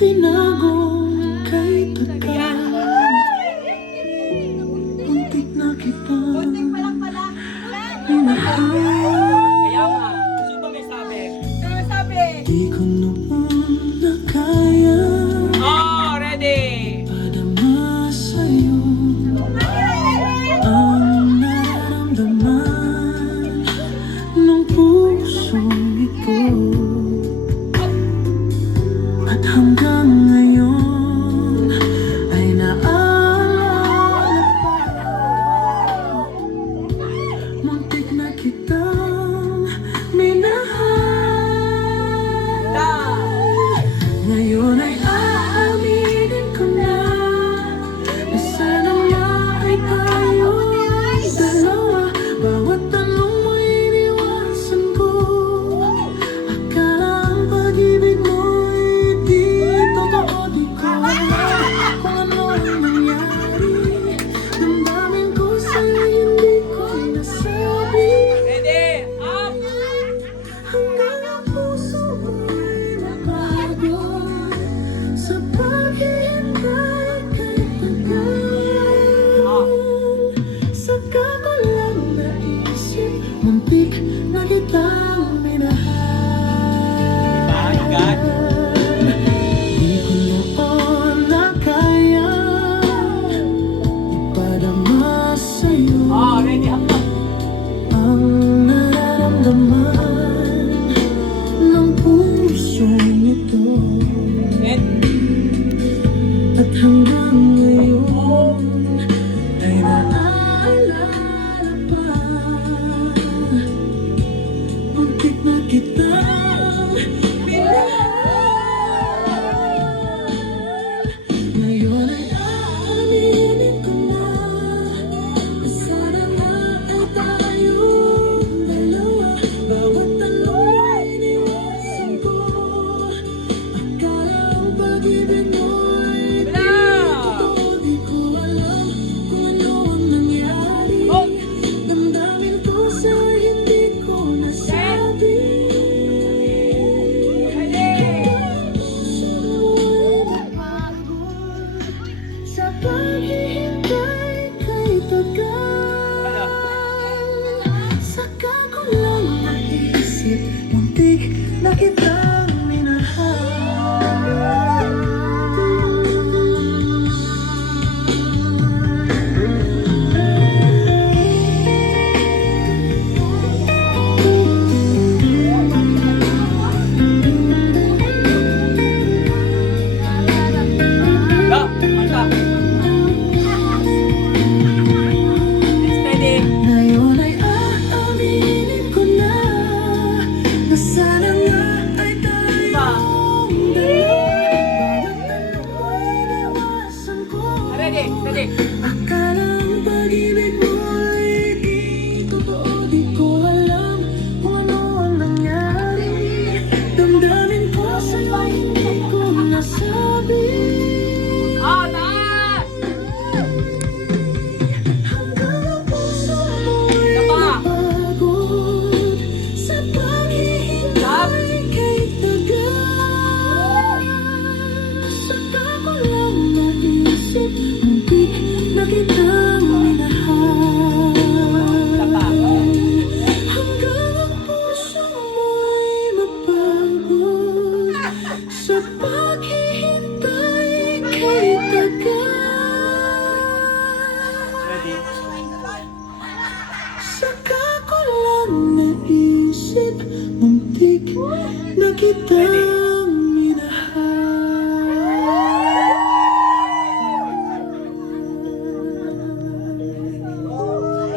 tinago kay tagal. Muntik na kitang minahal. Kaya nga, gusto ba may sabi? Ano sabi? Di ko noon na kaya Oh, ready! padama sa'yo ang nararamdaman ng pusong ito. At hanggang ngayon ay naalala pa. Muntik na kitang minahal. Ngayon ay aaminin ko na sana nga ay tayong dalawa. Bawat tanong mo iniwasan ko. Akala ang pag-ibig mo'y di totoo. Di ko alam kung ano ang nangyari. Damdamin ko sa'yo, hindi ko nasabi. Ready! Up! Hanggang ang puso mo'y nabago sa paghihintay kay tagal. Saka ko lang naisip, muntik na kitang minahal. My God. Di ko noon na kaya ipadama sa'yo Oh, ready! Up! ang nararamdaman ng pusong ito. And, At hanggang ngayon ay naalala pa. Muntik na kitang minahal. Ngayon ay aaminin ko na sana nga ay tayong dalawa. Bawat tanong ay iniwasan ko. Akala ang pag-ibig mo'y di totoo. Di ko alam kung ano ang nangyari. Damdamin ko sa hindi ko nasabi. Puso mo'y napagod sa paghihintay kay tagal. Saka ko lang naisip, muntik na kitang minahal. go! Manta! Steady! Ngayon ay aaminin ko na sana nga ay tayong dalawa. Bawat tanong ay iniwasan ko. Ready! Ready! Akala ang pag-ibig mo'y di totoo. Di ko alam kung ano ang nangyari. Damdamin ko sa'yo, hindi ko nasabi. Oh, taas! Hanggang ang puso mo'y Tapa! napagod sa paghihintay kay tagal. Saka ko lang naisip, muntik na kitang minahal. Tapa! Hanggang ang puso mo'y mapagod sa paghihintay kay tagal. Ready? Saka ko lang naisip, muntik na kita